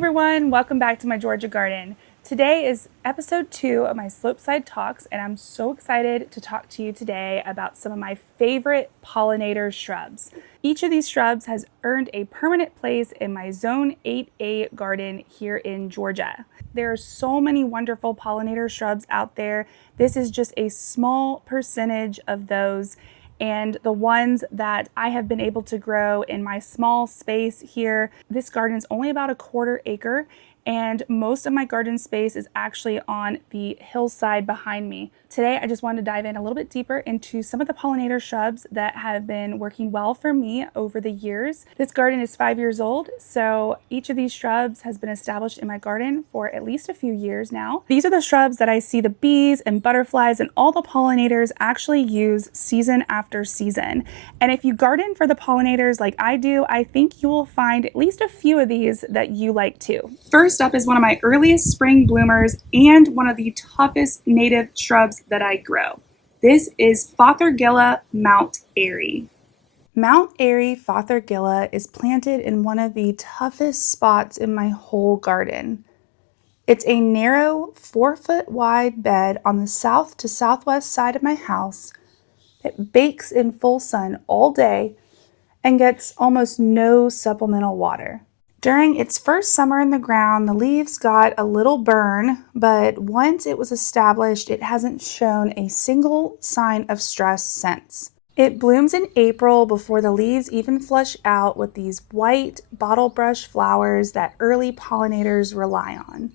everyone, welcome back to my Georgia garden. Today is episode 2 of my Slopeside Talks, and I'm so excited to talk to you today about some of my favorite pollinator shrubs. Each of these shrubs has earned a permanent place in my Zone 8A garden here in Georgia. There are so many wonderful pollinator shrubs out there. This is just a small percentage of those, and the ones that I have been able to grow in my small space here. This garden is only about a 1/4 acre, and most of my garden space is actually on the hillside behind me. Today, I just wanted to dive in a little bit deeper into some of the pollinator shrubs that have been working well for me over the years. This garden is 5 years old, so each of these shrubs has been established in my garden for at least a few years now. These are the shrubs that I see the bees and butterflies and all the pollinators actually use season after season. And if you garden for the pollinators like I do, I think you will find at least a few of these that you like too. First up is one of my earliest spring bloomers and one of the toughest native shrubs that I grow. This is Fothergilla Mount Airy. Mount Airy Fothergilla is planted in one of the toughest spots in my whole garden. It's a narrow 4-foot wide bed on the south to southwest side of my house. It bakes in full sun all day and gets almost no supplemental water. During its first summer in the ground, the leaves got a little burn, but once it was established, it hasn't shown a single sign of stress since. It blooms in April before the leaves even flush out with these white bottle brush flowers that early pollinators rely on.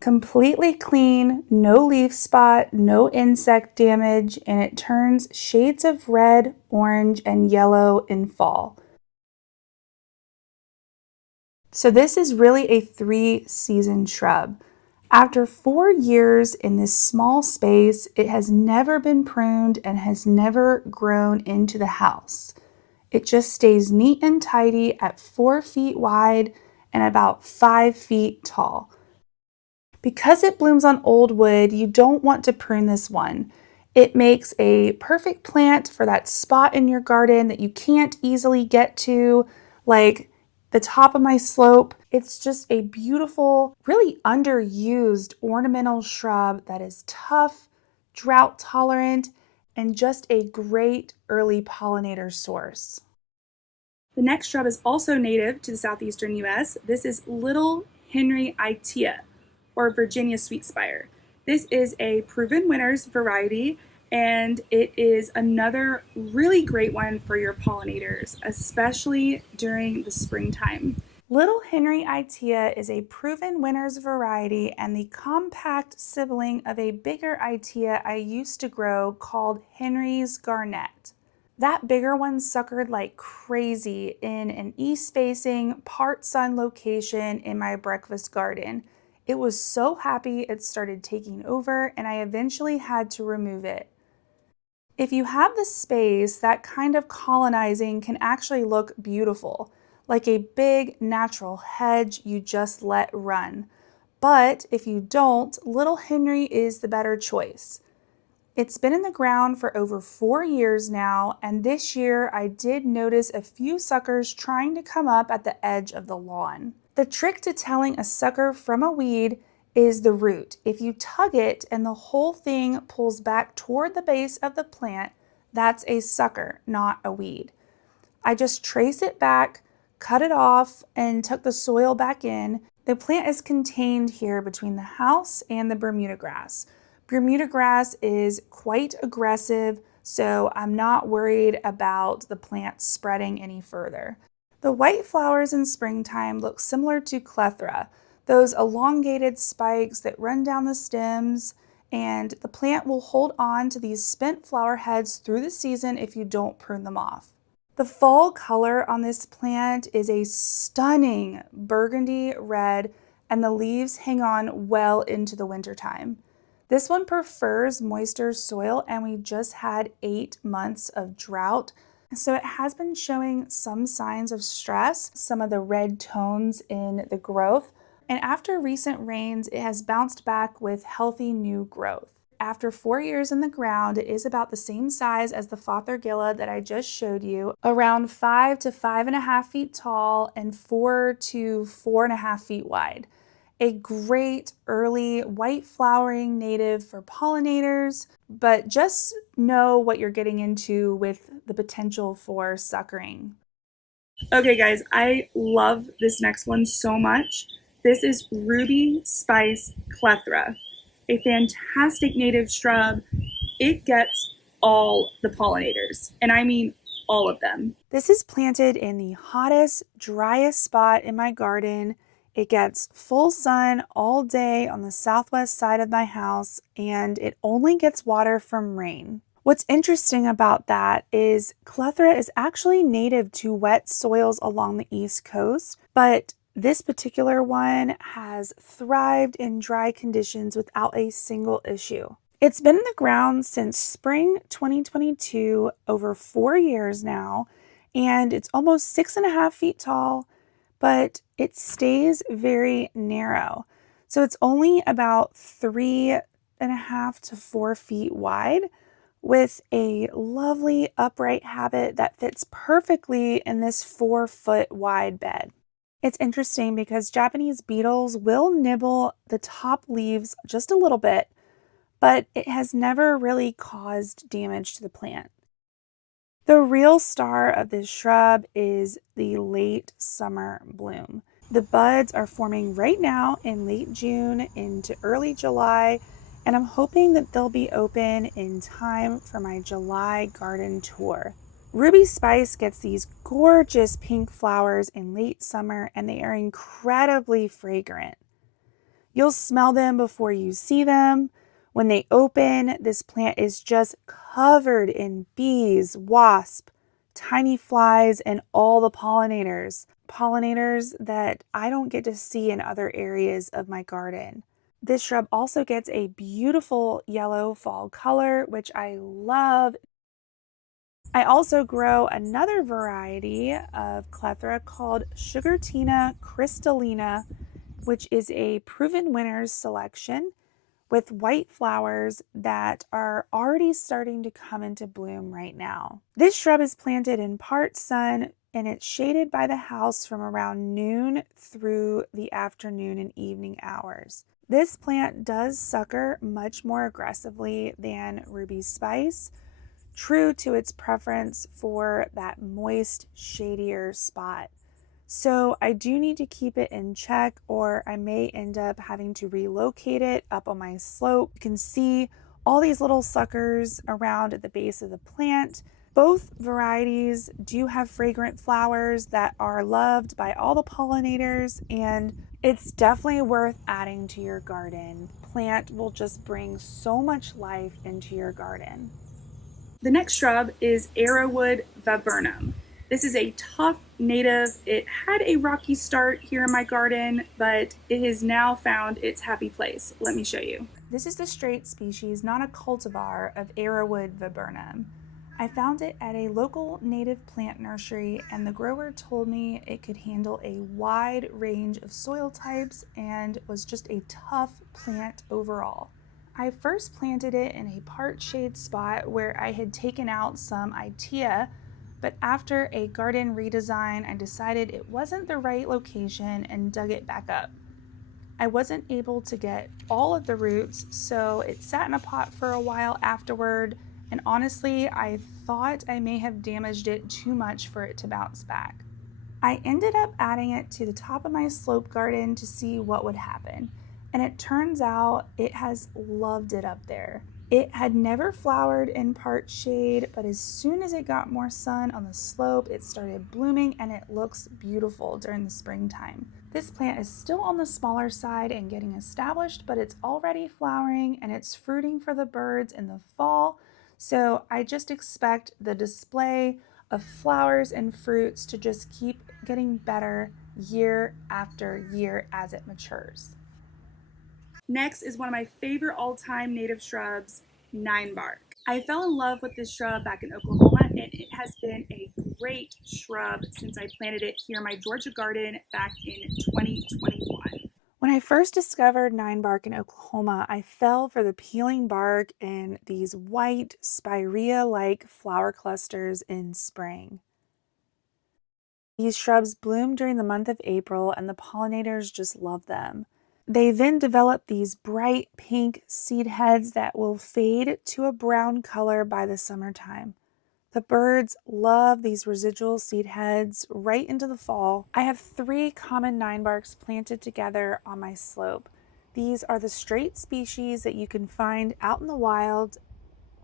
Completely clean, no leaf spot, no insect damage, and it turns shades of red, orange, and yellow in fall. So this is really a 3-season shrub. After 4 years in this small space, it has never been pruned and has never grown into the house. It just stays neat and tidy at 4 feet wide and about 5 feet tall. Because it blooms on old wood, you don't want to prune this one. It makes a perfect plant for that spot in your garden that you can't easily get to, like the top of my slope. It's just a beautiful, really underused ornamental shrub that is tough, drought tolerant, and just a great early pollinator source. The next shrub is also native to the southeastern US. This is Little Henry Itea, or Virginia Sweetspire. This is a proven winners variety, and it is another really great one for your pollinators, especially during the springtime. Little Henry Itea is a proven winners variety and the compact sibling of a bigger Itea I used to grow called Henry's Garnet. That bigger one suckered like crazy in an east-facing, part-sun location in my breakfast garden. It was so happy it started taking over, and I eventually had to remove it. If you have the space, that kind of colonizing can actually look beautiful, like a big natural hedge you just let run. But if you don't, Little Henry is the better choice. It's been in the ground for over 4 years now, and this year I did notice a few suckers trying to come up at the edge of the lawn. The trick to telling a sucker from a weed is the root. If you tug it and the whole thing pulls back toward the base of the plant, that's a sucker, not a weed. I just trace it back, cut it off, and tuck the soil back in. The plant is contained here between the house and the Bermuda grass. Bermuda grass is quite aggressive, so I'm not worried about the plant spreading any further. The white flowers in springtime look similar to Clethra, those elongated spikes that run down the stems, and the plant will hold on to these spent flower heads through the season if you don't prune them off. The fall color on this plant is a stunning burgundy red, and the leaves hang on well into the wintertime. This one prefers moister soil, and we just had 8 months of drought, so it has been showing some signs of stress, some of the red tones in the growth. And after recent rains, it has bounced back with healthy new growth. after 4 years in the ground, it is about the same size as the Fothergilla that I just showed you, around 5 to 5.5 feet tall and 4 to 4.5 feet wide. A great early white flowering native for pollinators, but just know what you're getting into with the potential for suckering. Okay guys, I love this next one so much. This is Ruby Spice Clethra, a fantastic native shrub. It gets all the pollinators, and I mean all of them. This is planted in the hottest, driest spot in my garden. It gets full sun all day on the southwest side of my house, and it only gets water from rain. What's interesting about that is Clethra is actually native to wet soils along the East Coast, but this particular one has thrived in dry conditions without a single issue. It's been in the ground since spring 2022, over 4 years now, and it's almost 6.5 feet tall, but it stays very narrow. So it's only about 3.5 to 4 feet wide, with a lovely upright habit that fits perfectly in this 4-foot wide bed. It's interesting because Japanese beetles will nibble the top leaves just a little bit, but it has never really caused damage to the plant. The real star of this shrub is the late summer bloom. The buds are forming right now in late June into early July, and I'm hoping that they'll be open in time for my July garden tour. Ruby Spice gets these gorgeous pink flowers in late summer, and they are incredibly fragrant. You'll smell them before you see them. When they open, this plant is just covered in bees, wasps, tiny flies, and all the pollinators. Pollinators that I don't get to see in other areas of my garden. This shrub also gets a beautiful yellow fall color, which I love. I also grow another variety of Clethra called Sugartina Crystalina, which is a proven winners selection with white flowers that are already starting to come into bloom right now. This shrub is planted in part sun, and it's shaded by the house from around noon through the afternoon and evening hours. This plant does sucker much more aggressively than Ruby Spice, true to its preference for that moist, shadier spot. So I do need to keep it in check, or I may end up having to relocate it up on my slope. You can see all these little suckers around at the base of the plant. Both varieties do have fragrant flowers that are loved by all the pollinators, and it's definitely worth adding to your garden. Plant will just bring so much life into your garden. The next shrub is Arrowwood Viburnum. This is a tough native. It had a rocky start here in my garden, but it has now found its happy place. Let me show you. This is the straight species, not a cultivar, of Arrowwood Viburnum. I found it at a local native plant nursery, and the grower told me it could handle a wide range of soil types and was just a tough plant overall. I first planted it in a part shade spot where I had taken out some Itea, but after a garden redesign, I decided it wasn't the right location and dug it back up. I wasn't able to get all of the roots, so it sat in a pot for a while afterward, and honestly, I thought I may have damaged it too much for it to bounce back. I ended up adding it to the top of my slope garden to see what would happen, and it turns out it has loved it up there. It had never flowered in part shade, but as soon as it got more sun on the slope, it started blooming, and it looks beautiful during the springtime. This plant is still on the smaller side and getting established, but it's already flowering and it's fruiting for the birds in the fall. So I just expect the display of flowers and fruits to just keep getting better year after year as it matures. Next is one of my favorite all-time native shrubs, Ninebark. I fell in love with this shrub back in Oklahoma, and it has been a great shrub since I planted it here in my Georgia garden back in 2021. When When I first discovered Ninebark in Oklahoma, I fell for the peeling bark and these white Spirea-like flower clusters in spring. These shrubs bloom during the month of April, and the pollinators just love them. They then develop these bright pink seed heads that will fade to a brown color by the summertime. The birds love these residual seed heads right into the fall. I have 3 common ninebarks planted together on my slope. These are the straight species that you can find out in the wild.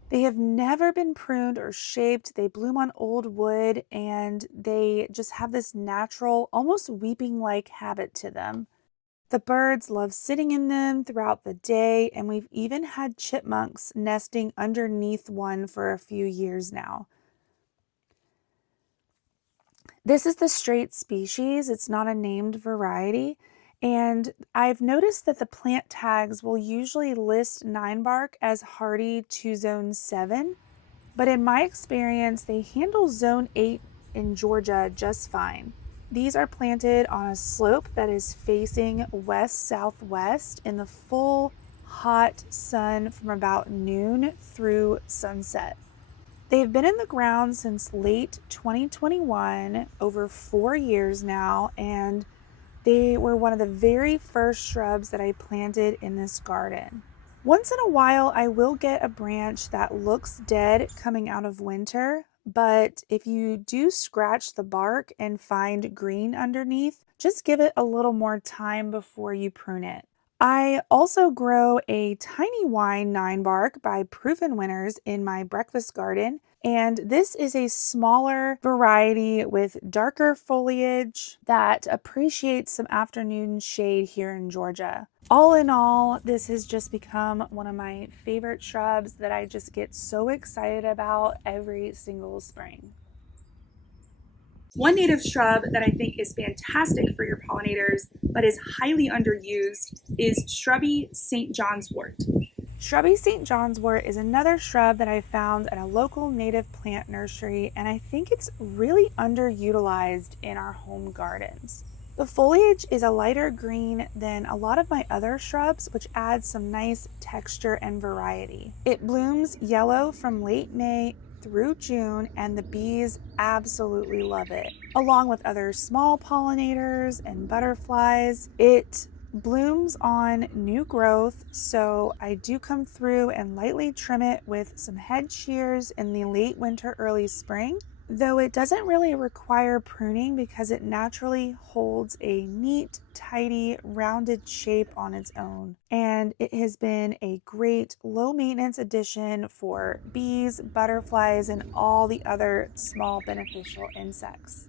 They have never been pruned or shaped. They bloom on old wood and they just have this natural, almost weeping-like habit to them. The birds love sitting in them throughout the day, and we've even had chipmunks nesting underneath one for a few years now. This is the straight species. It's not a named variety. And I've noticed that the plant tags will usually list Ninebark as hardy to zone 7, but in my experience, they handle zone 8 in Georgia just fine. These are planted on a slope that is facing west-southwest in the full hot sun from about noon through sunset. They've been in the ground since late 2021, over 4 years now, and they were one of the very first shrubs that I planted in this garden. Once in a while, I will get a branch that looks dead coming out of winter, but if you do scratch the bark and find green underneath, just give it a little more time before you prune it. I also grow a tiny wine Ninebark by Proven Winners in my breakfast garden, and this is a smaller variety with darker foliage that appreciates some afternoon shade here in Georgia. All in all, this has just become one of my favorite shrubs that I just get so excited about every single spring. One native shrub that I think is fantastic for your pollinators, but is highly underused, is Shrubby St. John's Wort. Shrubby St. John's Wort is another shrub that I found at a local native plant nursery, and I think it's really underutilized in our home gardens. The foliage is a lighter green than a lot of my other shrubs, which adds some nice texture and variety. It blooms yellow from late May through June, and the bees absolutely love it. Along with other small pollinators and butterflies, it blooms on new growth, so I do come through and lightly trim it with some head shears in the late winter, early spring. Though it doesn't really require pruning because it naturally holds a neat, tidy, rounded shape on its own. And it has been a great low maintenance addition for bees, butterflies, and all the other small beneficial insects.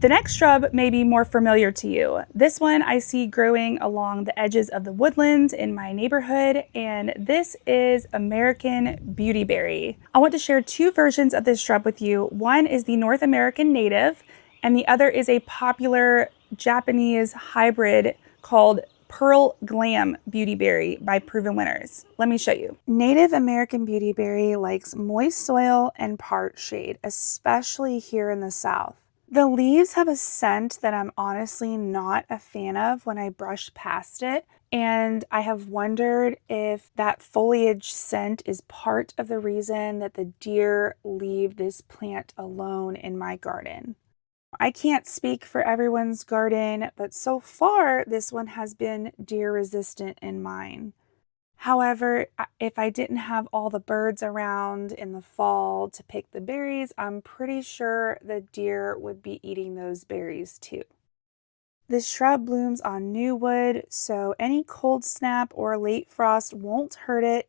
The next shrub may be more familiar to you. This one I see growing along the edges of the woodlands in my neighborhood, and this is American Beautyberry. I want to share 2 versions of this shrub with you. One is the North American native, and the other is a popular Japanese hybrid called Pearl Glam Beautyberry by Proven Winners. Let me show you. Native American Beautyberry likes moist soil and part shade, especially here in the South. The leaves have a scent that I'm honestly not a fan of when I brush past it, and I have wondered if that foliage scent is part of the reason that the deer leave this plant alone in my garden. I can't speak for everyone's garden, but so far this one has been deer resistant in mine. However, if I didn't have all the birds around in the fall to pick the berries, I'm pretty sure the deer would be eating those berries too. This shrub blooms on new wood, so any cold snap or late frost won't hurt it.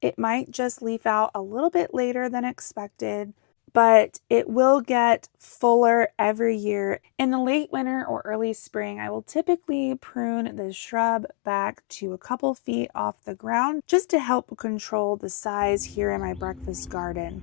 It might just leaf out a little bit later than expected, but it will get fuller every year. In the late winter or early spring, I will typically prune the shrub back to a couple feet off the ground just to help control the size here in my breakfast garden.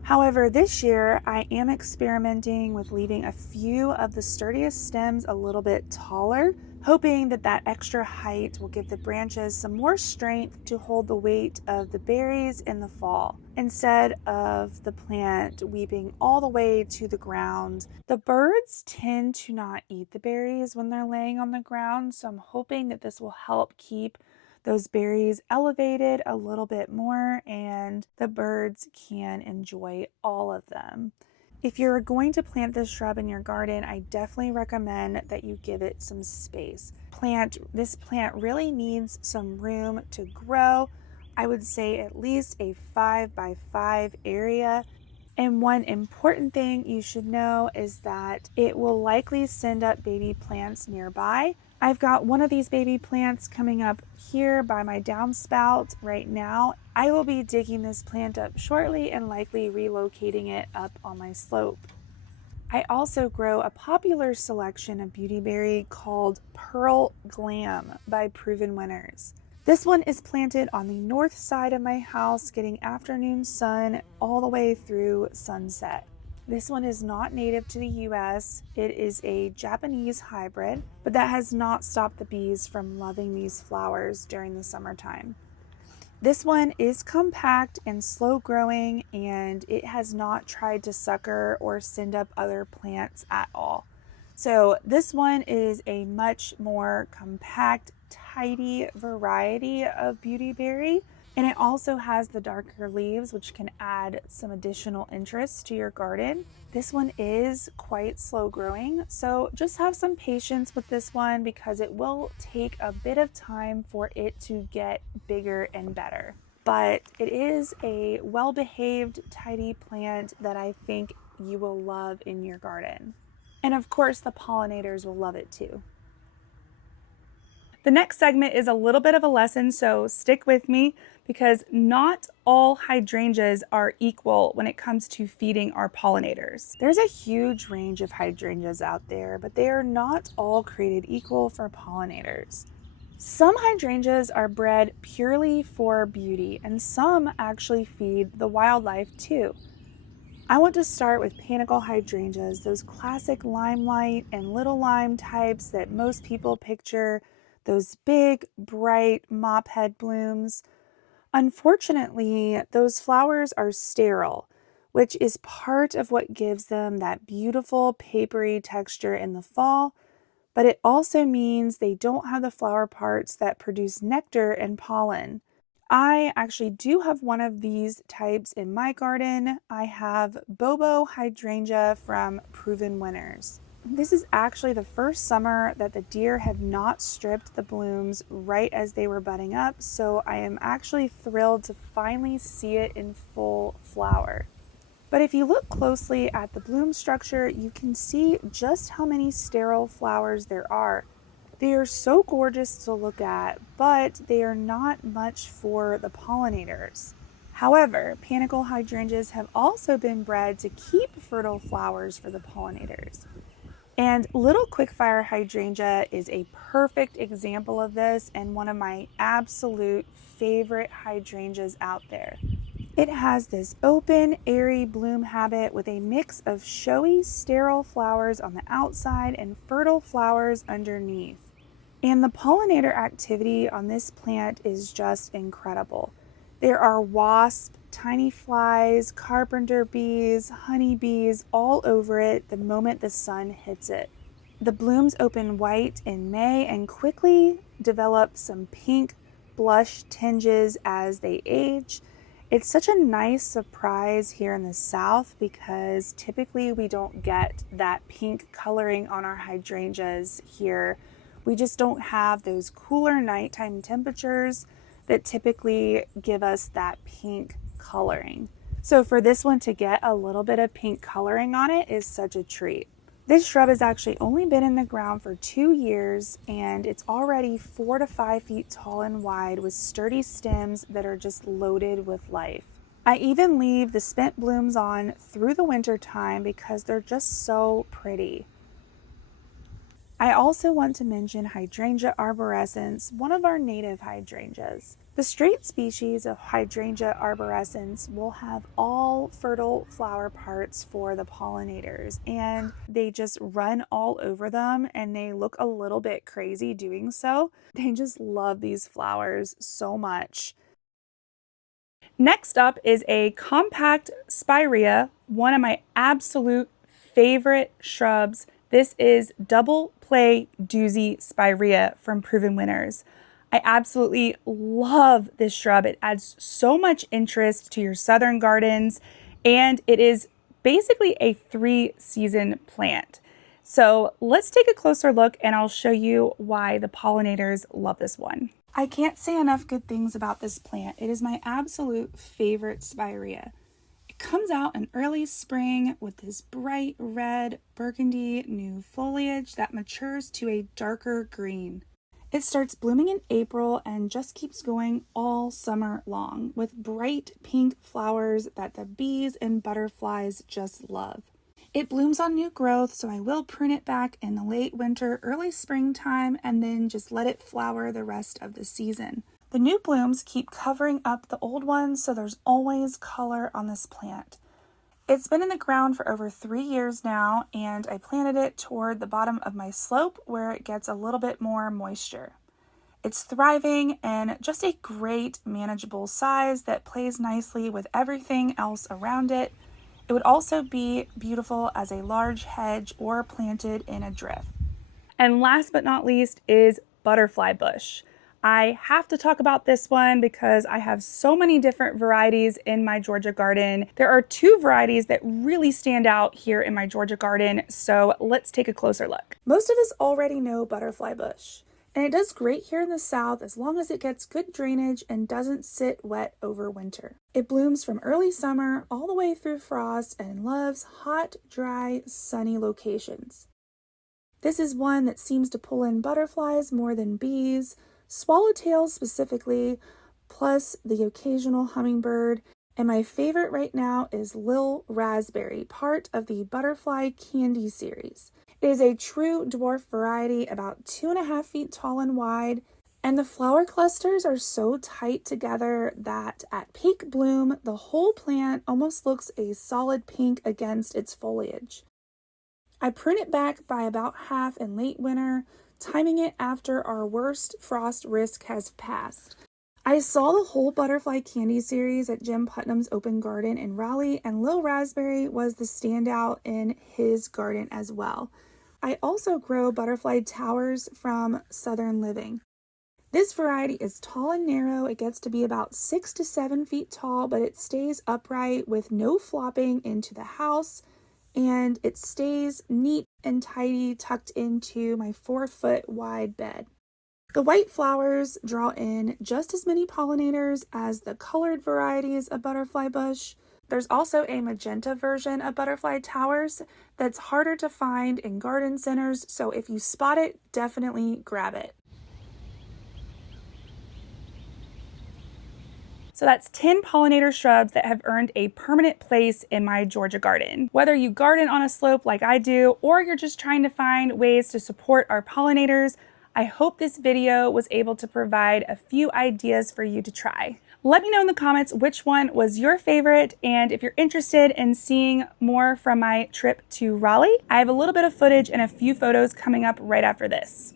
However, this year I am experimenting with leaving a few of the sturdiest stems a little bit taller, hoping that that extra height will give the branches some more strength to hold the weight of the berries in the fall, instead of the plant weeping all the way to the ground. The birds tend to not eat the berries when they're laying on the ground, so I'm hoping that this will help keep those berries elevated a little bit more and the birds can enjoy all of them. If you're going to plant this shrub in your garden, I definitely recommend that you give it some space. This plant really needs some room to grow. I would say at least a 5 by 5 area. And one important thing you should know is that it will likely send up baby plants nearby. I've got one of these baby plants coming up here by my downspout right now. I will be digging this plant up shortly and likely relocating it up on my slope. I also grow a popular selection of Beautyberry called Pearl Glam by Proven Winners. This one is planted on the north side of my house, getting afternoon sun all the way through sunset. This one is not native to the US. It is a Japanese hybrid, but that has not stopped the bees from loving these flowers during the summertime. This one is compact and slow growing, and it has not tried to sucker or send up other plants at all. So this one is a much more compact, tidy variety of Beautyberry, and it also has the darker leaves, which can add some additional interest to your garden. This one is quite slow growing, so just have some patience with this one because it will take a bit of time for it to get bigger and better. But it is a well-behaved, tidy plant that I think you will love in your garden. And of course, the pollinators will love it too. The next segment is a little bit of a lesson, so stick with me because not all hydrangeas are equal when it comes to feeding our pollinators. There's a huge range of hydrangeas out there, but they are not all created equal for pollinators. Some hydrangeas are bred purely for beauty, and some actually feed the wildlife too. I want to start with panicle hydrangeas, those classic limelight and little lime types that most people picture, those big, bright mop head blooms. Unfortunately, those flowers are sterile, which is part of what gives them that beautiful papery texture in the fall, but it also means they don't have the flower parts that produce nectar and pollen. I actually do have one of these types in my garden. I have Bobo hydrangea from Proven Winners. This is actually the first summer that the deer have not stripped the blooms right as they were budding up, so I am actually thrilled to finally see it in full flower. But if you look closely at the bloom structure, you can see just how many sterile flowers there are. They are so gorgeous to look at, but they are not much for the pollinators. However, panicle hydrangeas have also been bred to keep fertile flowers for the pollinators. And little quickfire hydrangea is a perfect example of this and one of my absolute favorite hydrangeas out there. It has this open, airy bloom habit with a mix of showy, sterile flowers on the outside and fertile flowers underneath. And the pollinator activity on this plant is just incredible. There are wasps, tiny flies, carpenter bees, honeybees all over it the moment the sun hits it. The blooms open white in May and quickly develop some pink blush tinges as they age. It's such a nice surprise here in the South because typically we don't get that pink coloring on our hydrangeas here. We just don't have those cooler nighttime temperatures that typically give us that pink coloring. So for this one to get a little bit of pink coloring on it is such a treat. This shrub has actually only been in the ground for 2 years and it's already 4 to 5 feet tall and wide with sturdy stems that are just loaded with life. I even leave the spent blooms on through the winter time because they're just so pretty. I also want to mention Hydrangea arborescens, one of our native hydrangeas. The straight species of Hydrangea arborescens will have all fertile flower parts for the pollinators, and they just run all over them and they look a little bit crazy doing so. They just love these flowers so much. Next up is a compact Spirea, one of my absolute favorite shrubs. This is Double Play Doozie Spirea from Proven Winners. I absolutely love this shrub. It adds so much interest to your southern gardens, and it is basically a 3-season plant. So let's take a closer look and I'll show you why the pollinators love this one. I can't say enough good things about this plant. It is my absolute favorite Spirea. It comes out in early spring with this bright red burgundy new foliage that matures to a darker green. It starts blooming in April and just keeps going all summer long with bright pink flowers that the bees and butterflies just love. It blooms on new growth, so I will prune it back in the late winter, early springtime, and then just let it flower the rest of the season. The new blooms keep covering up the old ones, so there's always color on this plant. It's been in the ground for over 3 years now, and I planted it toward the bottom of my slope where it gets a little bit more moisture. It's thriving and just a great manageable size that plays nicely with everything else around it. It would also be beautiful as a large hedge or planted in a drift. And last but not least is butterfly bush. I have to talk about this one because I have so many different varieties in my Georgia garden. There are 2 varieties that really stand out here in my Georgia garden, so let's take a closer look. Most of us already know butterfly bush, and it does great here in the south as long as it gets good drainage and doesn't sit wet over winter. It blooms from early summer all the way through frost and loves hot, dry, sunny locations. This is one that seems to pull in butterflies more than bees, swallowtails specifically, plus the occasional hummingbird, and my favorite right now is Lil Raspberry, part of the Butterfly Candy series. It is a true dwarf variety, about 2.5 feet tall and wide, and the flower clusters are so tight together that at peak bloom, the whole plant almost looks a solid pink against its foliage. I prune it back by about half in late winter, timing it after our worst frost risk has passed. I saw the whole Butterfly Candy series at Jim Putnam's open garden in Raleigh, and Lil Raspberry was the standout in his garden as well. I also grow butterfly towers from Southern Living. This variety is tall and narrow. It gets to be about 6 to 7 feet tall, but it stays upright with no flopping into the house, and it stays neat and tidy tucked into my 4-foot wide bed. The white flowers draw in just as many pollinators as the colored varieties of butterfly bush. There's also a magenta version of butterfly towers that's harder to find in garden centers, so if you spot it, definitely grab it. So that's 10 pollinator shrubs that have earned a permanent place in my Georgia garden. Whether you garden on a slope like I do, or you're just trying to find ways to support our pollinators, I hope this video was able to provide a few ideas for you to try. Let me know in the comments which one was your favorite, and if you're interested in seeing more from my trip to Raleigh, I have a little bit of footage and a few photos coming up right after this.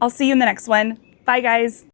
I'll see you in the next one. Bye guys.